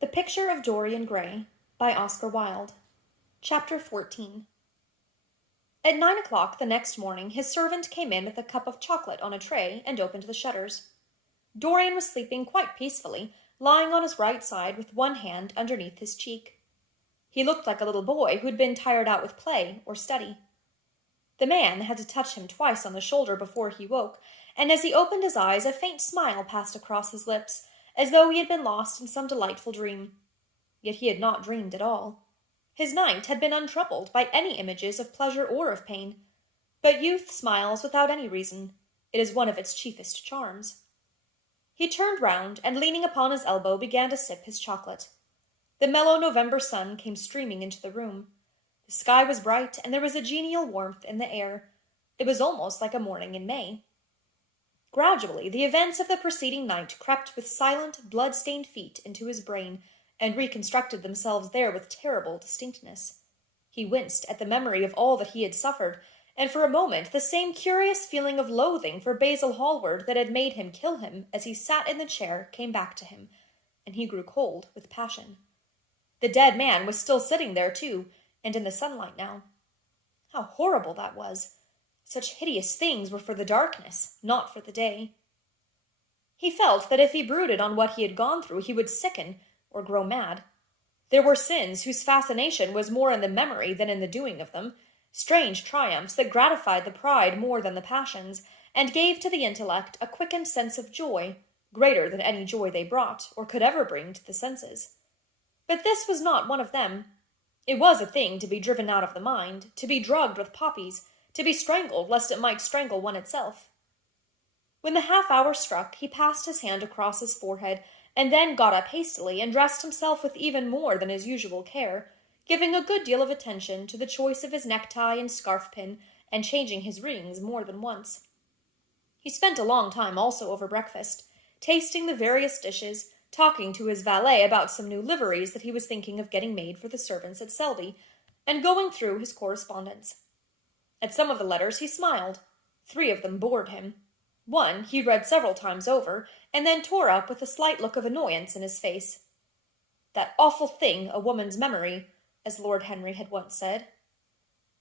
The Picture of Dorian Gray by Oscar Wilde. Chapter 14. At 9 o'clock the next morning his servant came in with a cup of chocolate on a tray and opened the shutters. Dorian was sleeping quite peacefully, lying on his right side with one hand underneath his cheek. He looked like a little boy who had been tired out with play or study. The man had to touch him twice on the shoulder before he woke, and as he opened his eyes a faint smile passed across his lips, as though he had been lost in some delightful dream. Yet he had not dreamed at all. His night had been untroubled by any images of pleasure or of pain. But youth smiles without any reason. It is one of its chiefest charms. He turned round, and leaning upon his elbow began to sip his chocolate. The mellow November sun came streaming into the room. The sky was bright, and there was a genial warmth in the air. It was almost like a morning in May. Gradually, the events of the preceding night crept with silent, blood-stained feet into his brain, and reconstructed themselves there with terrible distinctness. He winced at the memory of all that he had suffered, and for a moment the same curious feeling of loathing for Basil Hallward that had made him kill him as he sat in the chair came back to him, and he grew cold with passion. The dead man was still sitting there, too, and in the sunlight now. How horrible that was! Such hideous things were for the darkness, not for the day. He felt that if he brooded on what he had gone through, he would sicken or grow mad. There were sins whose fascination was more in the memory than in the doing of them, strange triumphs that gratified the pride more than the passions, and gave to the intellect a quickened sense of joy, greater than any joy they brought, or could ever bring to the senses. But this was not one of them. It was a thing to be driven out of the mind, to be drugged with poppies, to be strangled lest it might strangle one itself. When the half-hour struck, he passed his hand across his forehead, and then got up hastily and dressed himself with even more than his usual care, giving a good deal of attention to the choice of his necktie and scarf-pin, and changing his rings more than once. He spent a long time also over breakfast, tasting the various dishes, talking to his valet about some new liveries that he was thinking of getting made for the servants at Selby, and going through his correspondence. At some of the letters he smiled. 3 of them bored him. One he read several times over, and then tore up with a slight look of annoyance in his face. That awful thing, a woman's memory, as Lord Henry had once said.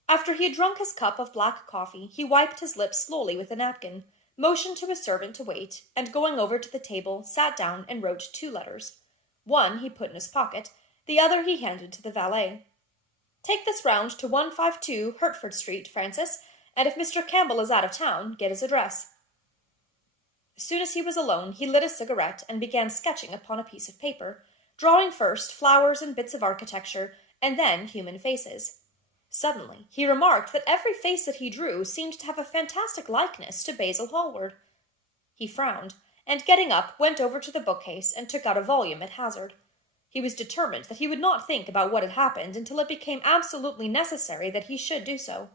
After he had drunk his cup of black coffee, he wiped his lips slowly with a napkin, motioned to his servant to wait, and going over to the table, sat down and wrote 2 letters. One he put in his pocket, the other he handed to the valet. "Take this round to 152 Hertford Street, Francis, and if Mr. Campbell is out of town, get his address." As soon as he was alone, he lit a cigarette and began sketching upon a piece of paper, drawing first flowers and bits of architecture, and then human faces. Suddenly, he remarked that every face that he drew seemed to have a fantastic likeness to Basil Hallward. He frowned, and getting up, went over to the bookcase and took out a volume at hazard. He was determined that he would not think about what had happened until it became absolutely necessary that he should do so.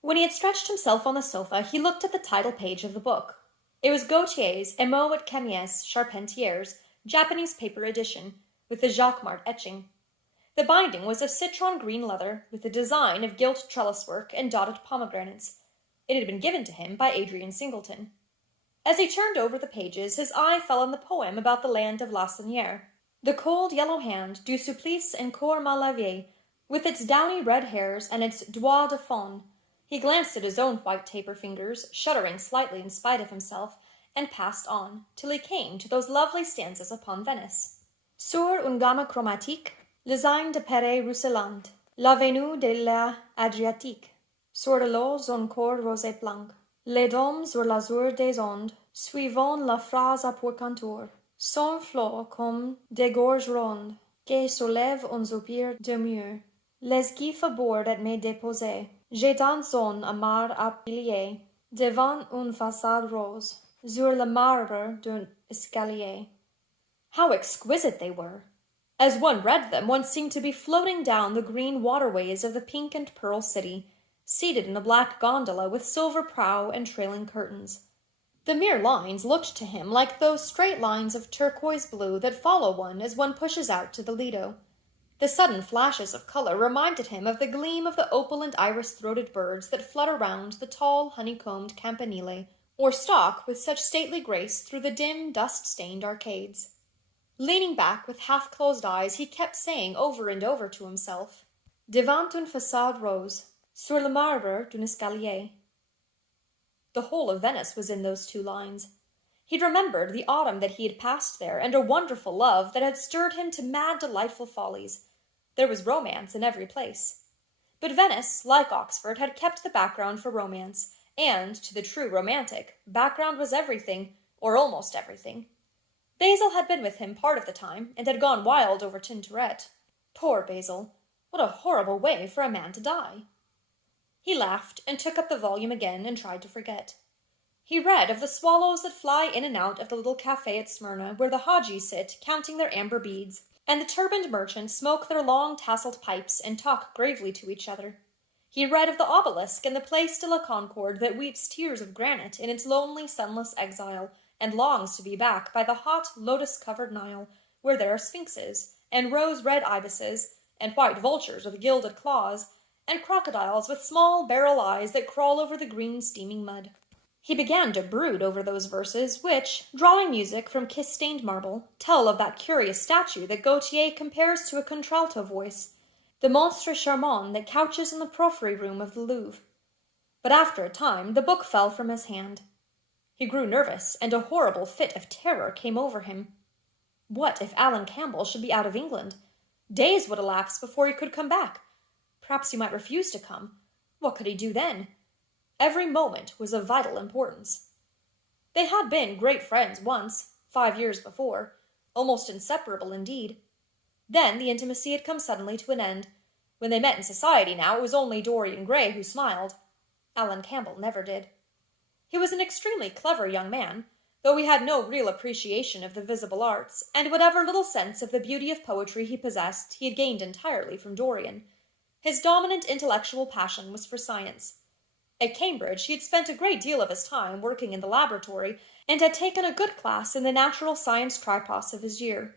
When he had stretched himself on the sofa, he looked at the title page of the book. It was Gautier's Émaux et Camies Charpentiers, Japanese paper edition, with the Jacquemart etching. The binding was of citron green leather, with a design of gilt trellis work and dotted pomegranates. It had been given to him by Adrian Singleton. As he turned over the pages, his eye fell on the poem about the land of Lassonnière. The cold yellow hand du supplice encore mal lavé, with its downy red hairs and its doigts de faune. He glanced at his own white taper fingers, shuddering slightly in spite of himself, and passed on, till he came to those lovely stanzas upon Venice. Sur une gamme chromatique, les signes de Pere ruisselante, la venue de la Adriatique, sur de l'eau son corps rose et blanc, les dômes sur l'azur des ondes, suivant la phrase à pour contour. Son flot comme des gorges rondes, qui soulèvent un soupir de mur. Les griffes bordent à me déposer, jetant son amar à pilier, devant une façade rose, sur le marbre d'un escalier. How exquisite they were! As one read them, one seemed to be floating down the green waterways of the pink and pearl city, seated in a black gondola with silver prow and trailing curtains. The mere lines looked to him like those straight lines of turquoise blue that follow one as one pushes out to the Lido. The sudden flashes of color reminded him of the gleam of the opal and iris-throated birds that flutter round the tall, honeycombed campanile, or stalk with such stately grace through the dim, dust-stained arcades. Leaning back with half-closed eyes, he kept saying over and over to himself, Devant une façade rose, sur le marbre d'un escalier. The whole of Venice was in those 2 lines. He'd remembered the autumn that he had passed there, and a wonderful love that had stirred him to mad, delightful follies. There was romance in every place. But Venice, like Oxford, had kept the background for romance, and, to the true romantic, background was everything, or almost everything. Basil had been with him part of the time, and had gone wild over Tintoret. Poor Basil! What a horrible way for a man to die! He laughed, and took up the volume again, and tried to forget. He read of the swallows that fly in and out of the little cafe at Smyrna, where the Hadjis sit, counting their amber beads, and the turbaned merchants smoke their long tasselled pipes and talk gravely to each other. He read of the obelisk in the Place de la Concorde that weeps tears of granite in its lonely, sunless exile, and longs to be back by the hot, lotus-covered Nile, where there are sphinxes, and rose-red ibises, and white vultures with gilded claws, and crocodiles with small barrel eyes that crawl over the green steaming mud. He began to brood over those verses which, drawing music from kiss-stained marble, tell of that curious statue that Gautier compares to a contralto voice, the monstre charmant that couches in the porphyry room of the Louvre. But after a time the book fell from his hand. He grew nervous, and a horrible fit of terror came over him. What if Alan Campbell should be out of England? Days would elapse before he could come back. Perhaps he might refuse to come. What could he do then? Every moment was of vital importance. They had been great friends once, 5 years before, almost inseparable indeed. Then the intimacy had come suddenly to an end. When they met in society now, it was only Dorian Gray who smiled. Alan Campbell never did. He was an extremely clever young man, though he had no real appreciation of the visible arts, and whatever little sense of the beauty of poetry he possessed, he had gained entirely from Dorian. His dominant intellectual passion was for science. At Cambridge, he had spent a great deal of his time working in the laboratory, and had taken a good class in the natural science tripos of his year.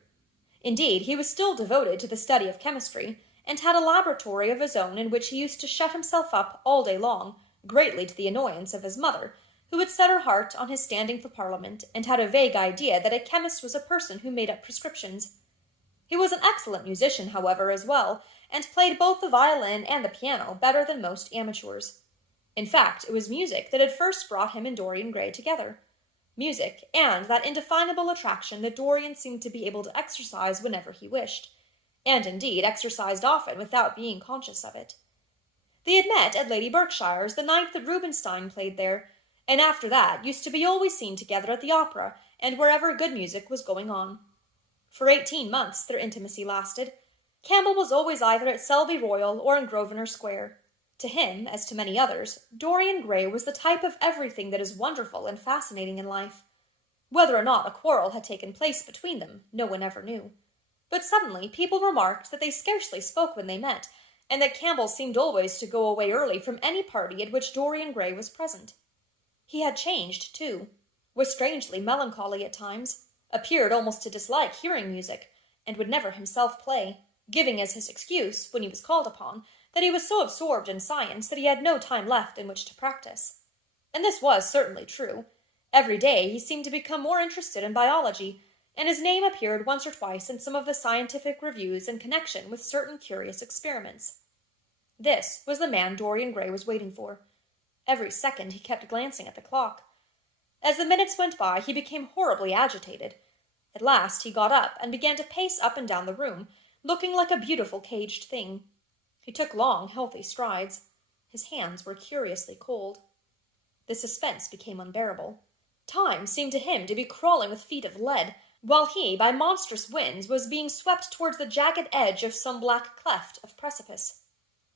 Indeed, he was still devoted to the study of chemistry, and had a laboratory of his own in which he used to shut himself up all day long, greatly to the annoyance of his mother, who had set her heart on his standing for Parliament, and had a vague idea that a chemist was a person who made up prescriptions. He was an excellent musician, however, as well, and played both the violin and the piano better than most amateurs. In fact, it was music that had first brought him and Dorian Gray together. Music, and that indefinable attraction that Dorian seemed to be able to exercise whenever he wished, and indeed exercised often without being conscious of it. They had met at Lady Berkshire's the night that Rubinstein played there, and after that used to be always seen together at the opera and wherever good music was going on. For 18 months their intimacy lasted. Campbell was always either at Selby Royal or in Grosvenor Square. To him, as to many others, Dorian Gray was the type of everything that is wonderful and fascinating in life. Whether or not a quarrel had taken place between them, no one ever knew. But suddenly people remarked that they scarcely spoke when they met, and that Campbell seemed always to go away early from any party at which Dorian Gray was present. He had changed, too, was strangely melancholy at times, appeared almost to dislike hearing music, and would never himself play, giving as his excuse, when he was called upon, that he was so absorbed in science that he had no time left in which to practice. And this was certainly true. Every day he seemed to become more interested in biology, and his name appeared once or twice in some of the scientific reviews in connection with certain curious experiments. This was the man Dorian Gray was waiting for. Every second he kept glancing at the clock. As the minutes went by, he became horribly agitated. At last he got up and began to pace up and down the room, looking like a beautiful caged thing. He took long, healthy strides. His hands were curiously cold. The suspense became unbearable. Time seemed to him to be crawling with feet of lead, while he, by monstrous winds, was being swept towards the jagged edge of some black cleft of precipice.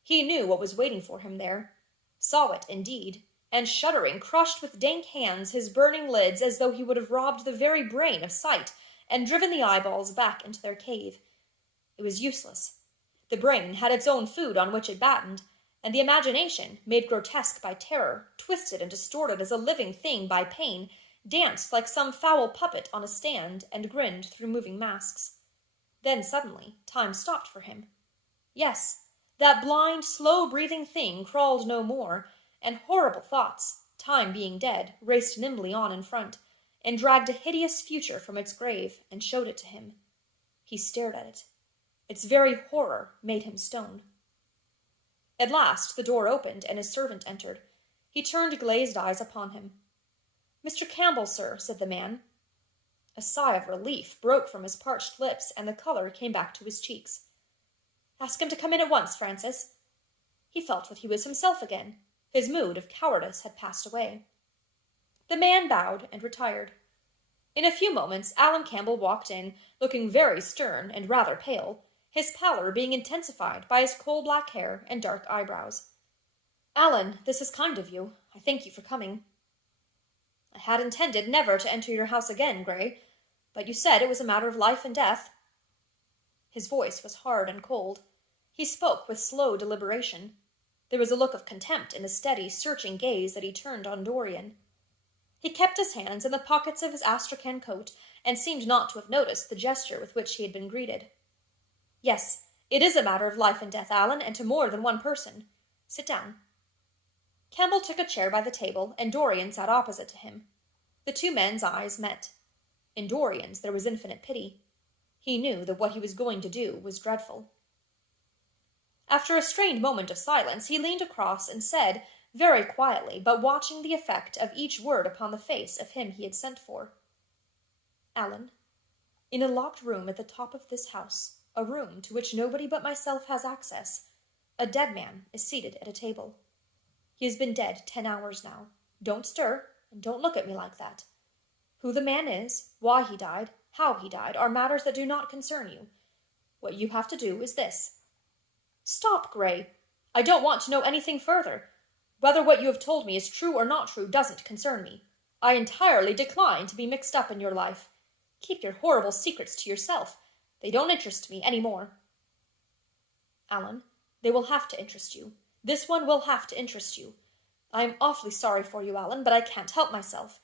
He knew what was waiting for him there, saw it indeed, and shuddering, crushed with dank hands his burning lids as though he would have robbed the very brain of sight and driven the eyeballs back into their cave. It was useless. The brain had its own food on which it battened, and the imagination, made grotesque by terror, twisted and distorted as a living thing by pain, danced like some foul puppet on a stand and grinned through moving masks. Then suddenly time stopped for him. Yes, that blind, slow-breathing thing crawled no more, and horrible thoughts, time being dead, raced nimbly on in front, and dragged a hideous future from its grave, and showed it to him. He stared at it. Its very horror made him stone. At last the door opened, and his servant entered. He turned glazed eyes upon him. "Mr. Campbell, sir," said the man. A sigh of relief broke from his parched lips, and the color came back to his cheeks. "Ask him to come in at once, Francis." He felt that he was himself again. His mood of cowardice had passed away. The man bowed and retired. In a few moments Alan Campbell walked in, looking very stern and rather pale, his pallor being intensified by his coal-black hair and dark eyebrows. "Alan, this is kind of you. I thank you for coming." "I had intended never to enter your house again, Gray, but you said it was a matter of life and death." His voice was hard and cold. He spoke with slow deliberation. There was a look of contempt in the steady, searching gaze that he turned on Dorian. He kept his hands in the pockets of his astrakhan coat, and seemed not to have noticed the gesture with which he had been greeted. "Yes, it is a matter of life and death, Alan, and to more than one person. Sit down." Campbell took a chair by the table, and Dorian sat opposite to him. The two men's eyes met. In Dorian's there was infinite pity. He knew that what he was going to do was dreadful. After a strained moment of silence, he leaned across and said, very quietly, but watching the effect of each word upon the face of him he had sent for, "Alan, in a locked room at the top of this house, a room to which nobody but myself has access, a dead man is seated at a table. He has been dead 10 hours now. Don't stir, and don't look at me like that. Who the man is, why he died, how he died, are matters that do not concern you. What you have to do is this." "Stop, Gray. I don't want to know anything further. Whether what you have told me is true or not true doesn't concern me. I entirely decline to be mixed up in your life. Keep your horrible secrets to yourself. They don't interest me any more." "Alan, they will have to interest you. This one will have to interest you. I am awfully sorry for you, Alan, but I can't help myself.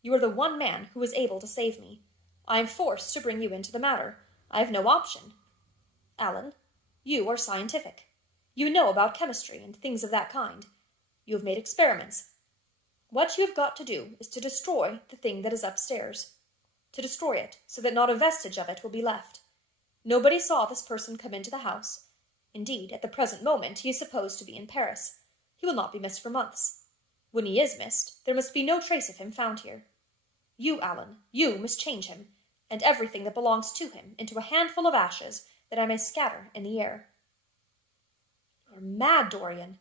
You are the one man who is able to save me. I am forced to bring you into the matter. I have no option. Alan, you are scientific. You know about chemistry and things of that kind. You have made experiments. What you have got to do is to destroy the thing that is upstairs. To destroy it, so that not a vestige of it will be left. Nobody saw this person come into the house. Indeed, at the present moment he is supposed to be in Paris. He will not be missed for months. When he is missed, there must be no trace of him found here. You, Alan, you must change him, and everything that belongs to him, into a handful of ashes that I may scatter in the air." "You are mad, Dorian."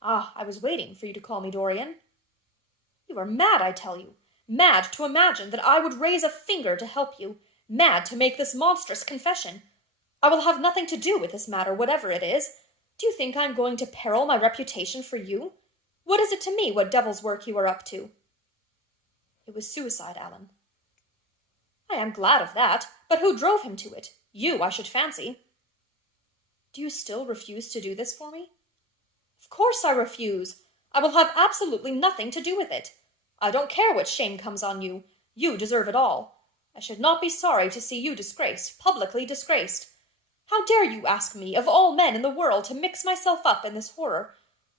"Ah, I was waiting for you to call me Dorian." "You are mad, I tell you. Mad to imagine that I would raise a finger to help you. Mad to make this monstrous confession. I will have nothing to do with this matter, whatever it is. Do you think I am going to peril my reputation for you? What is it to me what devil's work you are up to?" "It was suicide, Alan." "I am glad of that, but who drove him to it? You, I should fancy." "Do you still refuse to do this for me?" "Of course I refuse. I will have absolutely nothing to do with it. I don't care what shame comes on you. You deserve it all. I should not be sorry to see you disgraced, publicly disgraced. How dare you ask me, of all men in the world, to mix myself up in this horror?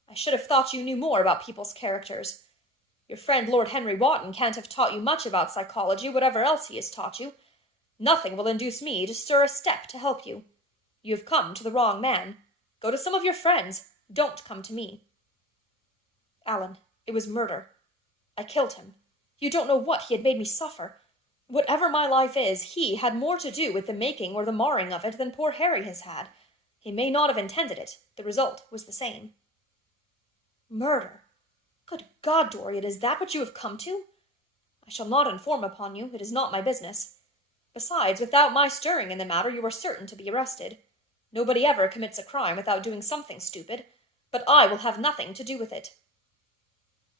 I should have thought you knew more about people's characters. Your friend Lord Henry Wotton can't have taught you much about psychology, whatever else he has taught you. Nothing will induce me to stir a step to help you. You have come to the wrong man. Go to some of your friends. Don't come to me." "Alan, it was murder. I killed him. You don't know what he had made me suffer. Whatever my life is, he had more to do with the making or the marring of it than poor Harry has had. He may not have intended it. The result was the same." "Murder? Good God, Dorian, is that what you have come to?" "I shall not inform upon you. It is not my business. Besides, without my stirring in the matter, you are certain to be arrested. Nobody ever commits a crime without doing something stupid, but I will have nothing to do with it."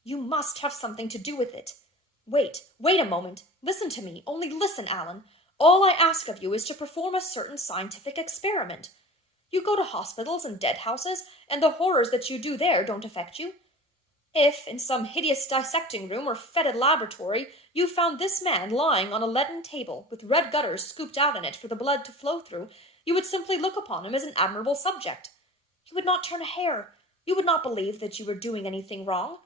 "You must have something to do with it. Wait a moment. Listen to me. Only listen, Alan. All I ask of you is to perform a certain scientific experiment. You go to hospitals and dead houses, and the horrors that you do there don't affect you. If, in some hideous dissecting room or fetid laboratory, you found this man lying on a leaden table, with red gutters scooped out in it for the blood to flow through, you would simply look upon him as an admirable subject. You would not turn a hair. You would not believe that you were doing anything wrong.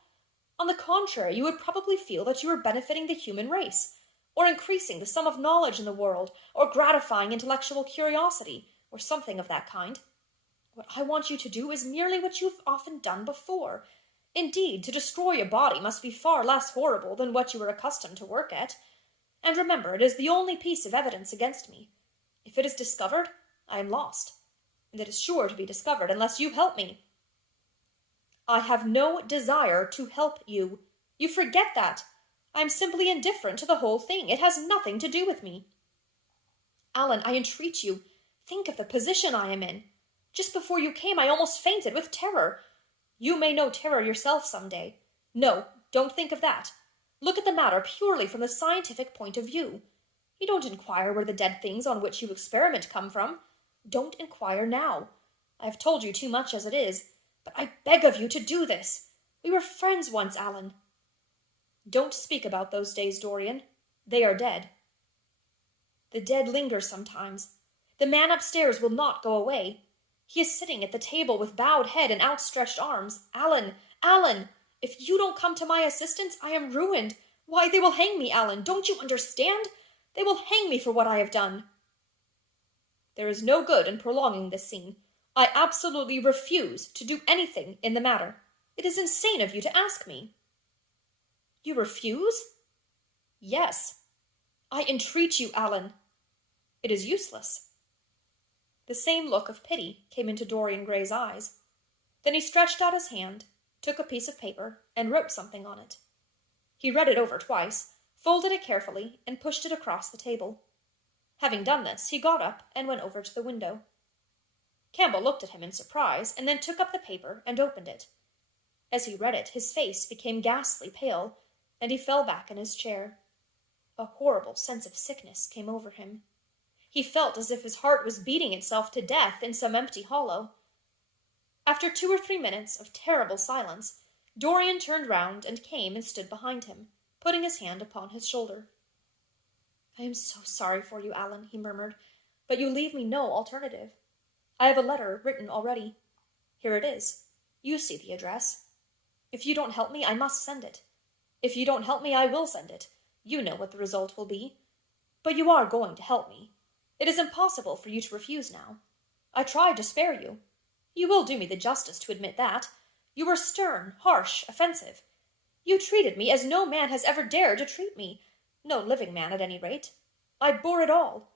On the contrary, you would probably feel that you were benefiting the human race. or increasing the sum of knowledge in the world, or gratifying intellectual curiosity, or something of that kind. What I want you to do is merely what you've often done before. Indeed, to destroy a body must be far less horrible than what you were accustomed to work at. And remember, it is the only piece of evidence against me. If it is discovered, I am lost, and it is sure to be discovered unless you help me. I have no desire to help you. You forget that. I am simply indifferent to the whole thing. It has nothing to do with me. Alan, I entreat you, think of the position I am in. Just before you came, I almost fainted with terror. You may know terror yourself some day. No, don't think of that. Look at the matter purely from the scientific point of view. You don't inquire where the dead things on which you experiment come from. Don't inquire now. I have told you too much as it is, but I beg of you to do this. We were friends once, Alan. Don't speak about those days, Dorian. They are dead. The dead linger sometimes. The man upstairs will not go away. He is sitting at the table with bowed head and outstretched arms. Alan, Alan, if you don't come to my assistance, I am ruined. Why, they will hang me, Alan. Don't you understand? They will hang me for what I have done. There is no good in prolonging this scene. I absolutely refuse to do anything in the matter. It is insane of you to ask me. You refuse? Yes. I entreat you, Alan. It is useless. The same look of pity came into Dorian Gray's eyes. Then he stretched out his hand, took a piece of paper, and wrote something on it. He read it over twice, folded it carefully, and pushed it across the table. Having done this, he got up and went over to the window. Campbell looked at him in surprise, and then took up the paper and opened it. As he read it, his face became ghastly pale, and he fell back in his chair. A horrible sense of sickness came over him. He felt as if his heart was beating itself to death in some empty hollow. After 2 or 3 minutes of terrible silence, Dorian turned round and came and stood behind him, putting his hand upon his shoulder. I am so sorry for you, Alan, he murmured, but you leave me no alternative. I have a letter written already. Here it is. You see the address. If you don't help me, I must send it. If you don't help me, I will send it. You know what the result will be. But you are going to help me. It is impossible for you to refuse now. I tried to spare you. You will do me the justice to admit that. You were stern, harsh, offensive. You treated me as no man has ever dared to treat me. No living man, at any rate. I bore it all.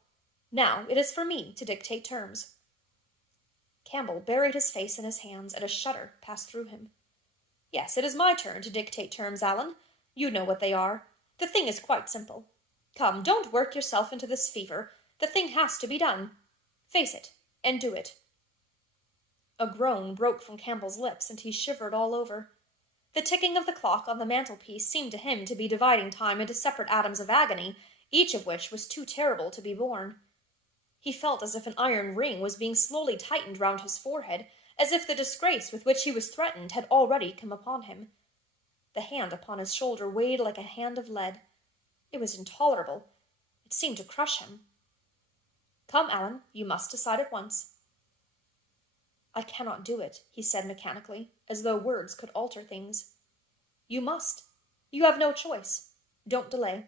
Now it is for me to dictate terms. Campbell buried his face in his hands, and a shudder passed through him. Yes, it is my turn to dictate terms, Alan. You know what they are. The thing is quite simple. Come, don't work yourself into this fever. The thing has to be done. Face it, and do it. A groan broke from Campbell's lips, and he shivered all over. The ticking of the clock on the mantelpiece seemed to him to be dividing time into separate atoms of agony, each of which was too terrible to be borne. He felt as if an iron ring was being slowly tightened round his forehead, as if the disgrace with which he was threatened had already come upon him. The hand upon his shoulder weighed like a hand of lead. It was intolerable. It seemed to crush him. Come, Alan, you must decide at once. I cannot do it, he said mechanically, as though words could alter things. You must. You have no choice. Don't delay.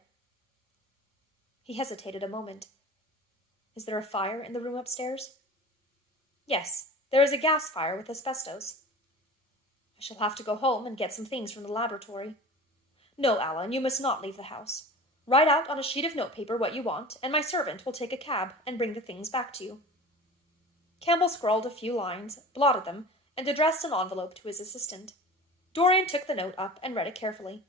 He hesitated a moment. Is there a fire in the room upstairs? Yes, there is a gas fire with asbestos. I shall have to go home and get some things from the laboratory. No, Alan, you must not leave the house. Write out on a sheet of notepaper what you want, and my servant will take a cab and bring the things back to you. Campbell scrawled a few lines, blotted them, and addressed an envelope to his assistant. Dorian took the note up and read it carefully.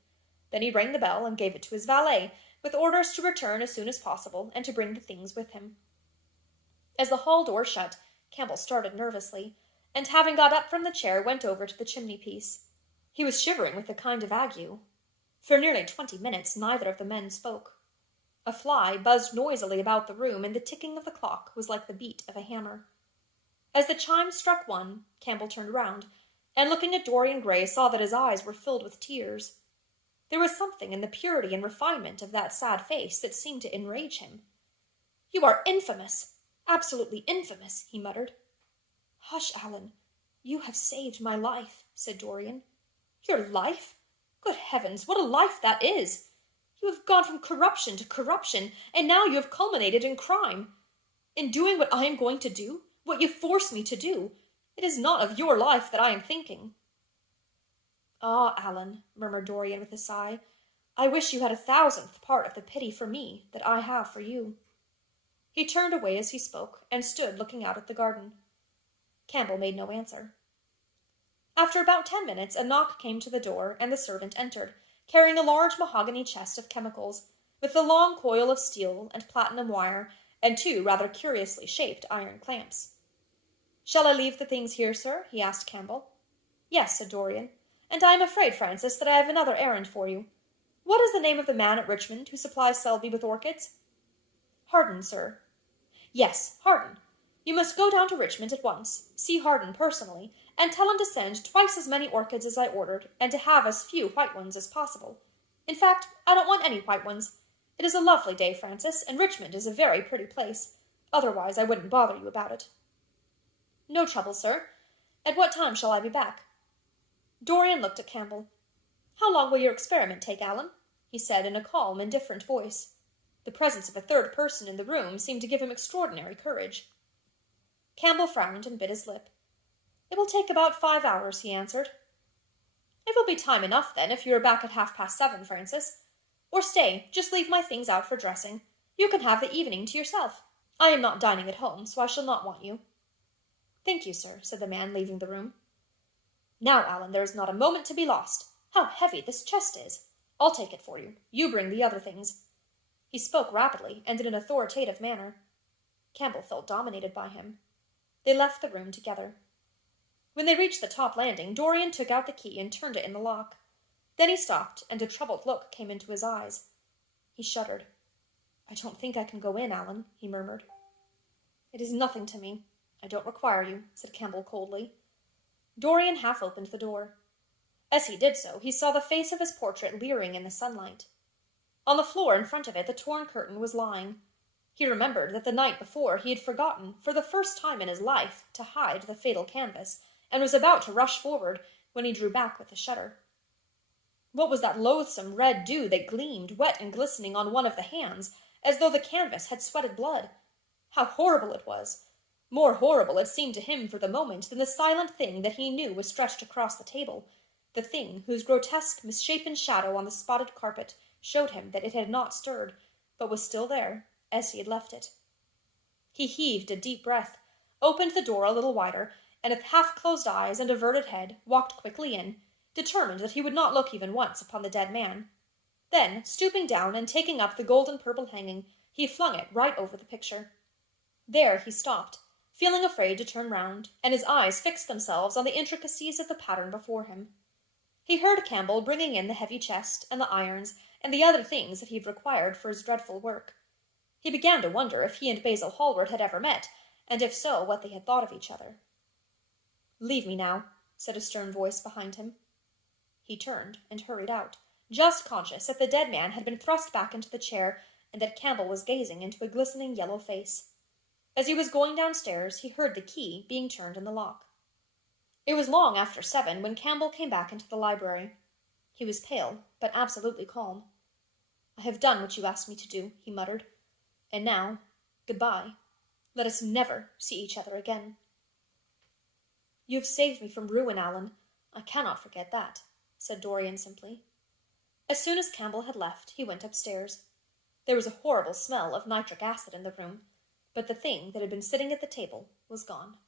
Then he rang the bell and gave it to his valet, with orders to return as soon as possible and to bring the things with him. As the hall door shut, Campbell started nervously, and having got up from the chair, went over to the chimney-piece. He was shivering with a kind of ague. For nearly 20 minutes neither of the men spoke. A fly buzzed noisily about the room, and the ticking of the clock was like the beat of a hammer. As the chimes struck 1, Campbell turned round, and looking at Dorian Gray, saw that his eyes were filled with tears. There was something in the purity and refinement of that sad face that seemed to enrage him. You are infamous, absolutely infamous, he muttered. Hush, Alan. You have saved my life, said Dorian. Your life? Good heavens, what a life that is! You have gone from corruption to corruption, and now you have culminated in crime. In doing what I am going to do, what you force me to do, it is not of your life that I am thinking." "Ah, Alan," murmured Dorian with a sigh, "I wish you had 1,000th part of the pity for me that I have for you." He turned away as he spoke, and stood looking out at the garden. Campbell made no answer. After about 10 minutes, a knock came to the door, and the servant entered, carrying a large mahogany chest of chemicals, with a long coil of steel and platinum wire, and 2 rather curiously shaped iron clamps. "Shall I leave the things here, sir?" he asked Campbell. "Yes," said Dorian, "and I am afraid, Francis, that I have another errand for you. What is the name of the man at Richmond who supplies Selby with orchids?" "Harden, sir." "Yes, Harden. You must go down to Richmond at once, see Harden personally, and tell him to send twice as many orchids as I ordered, and to have as few white ones as possible. In fact, I don't want any white ones. It is a lovely day, Francis, and Richmond is a very pretty place. Otherwise I wouldn't bother you about it." "No trouble, sir. At what time shall I be back?" Dorian looked at Campbell. "How long will your experiment take, Alan?" he said in a calm, indifferent voice. The presence of a third person in the room seemed to give him extraordinary courage. Campbell frowned and bit his lip. "It will take about 5 hours," he answered. "It will be time enough, then, if you are back at 7:30, Francis. Or stay, just leave my things out for dressing. You can have the evening to yourself. I am not dining at home, so I shall not want you." "Thank you, sir," said the man, leaving the room. "Now, Alan, there is not a moment to be lost. How heavy this chest is! I'll take it for you. You bring the other things." He spoke rapidly, and in an authoritative manner. Campbell felt dominated by him. They left the room together. When they reached the top landing, Dorian took out the key and turned it in the lock. Then he stopped, and a troubled look came into his eyes. He shuddered. "I don't think I can go in, Alan," he murmured. "It is nothing to me. I don't require you," said Campbell coldly. Dorian half opened the door. As he did so, he saw the face of his portrait leering in the sunlight. On the floor in front of it the torn curtain was lying. He remembered that the night before he had forgotten, for the first time in his life, to hide the fatal canvas, and was about to rush forward when he drew back with the shutter. What was that loathsome red dew that gleamed, wet and glistening, on one of the hands, as though the canvas had sweated blood? How horrible it was! More horrible it seemed to him for the moment than the silent thing that he knew was stretched across the table, the thing whose grotesque, misshapen shadow on the spotted carpet showed him that it had not stirred, but was still there, as he had left it. He heaved a deep breath, opened the door a little wider, and with half-closed eyes and averted head walked quickly in, determined that he would not look even once upon the dead man. Then, stooping down and taking up the golden-purple hanging, he flung it right over the picture. There he stopped, feeling afraid to turn round, and his eyes fixed themselves on the intricacies of the pattern before him. He heard Campbell bringing in the heavy chest, and the irons, and the other things that he had required for his dreadful work. He began to wonder if he and Basil Hallward had ever met, and if so, what they had thought of each other. "Leave me now," said a stern voice behind him. He turned and hurried out, just conscious that the dead man had been thrust back into the chair, and that Campbell was gazing into a glistening yellow face. As he was going downstairs, he heard the key being turned in the lock. It was long after 7 when Campbell came back into the library. He was pale, but absolutely calm. "I have done what you asked me to do," he muttered. "And now, goodbye. Let us never see each other again." "You have saved me from ruin, Alan. I cannot forget that," said Dorian simply. As soon as Campbell had left, he went upstairs. There was a horrible smell of nitric acid in the room, but the thing that had been sitting at the table was gone.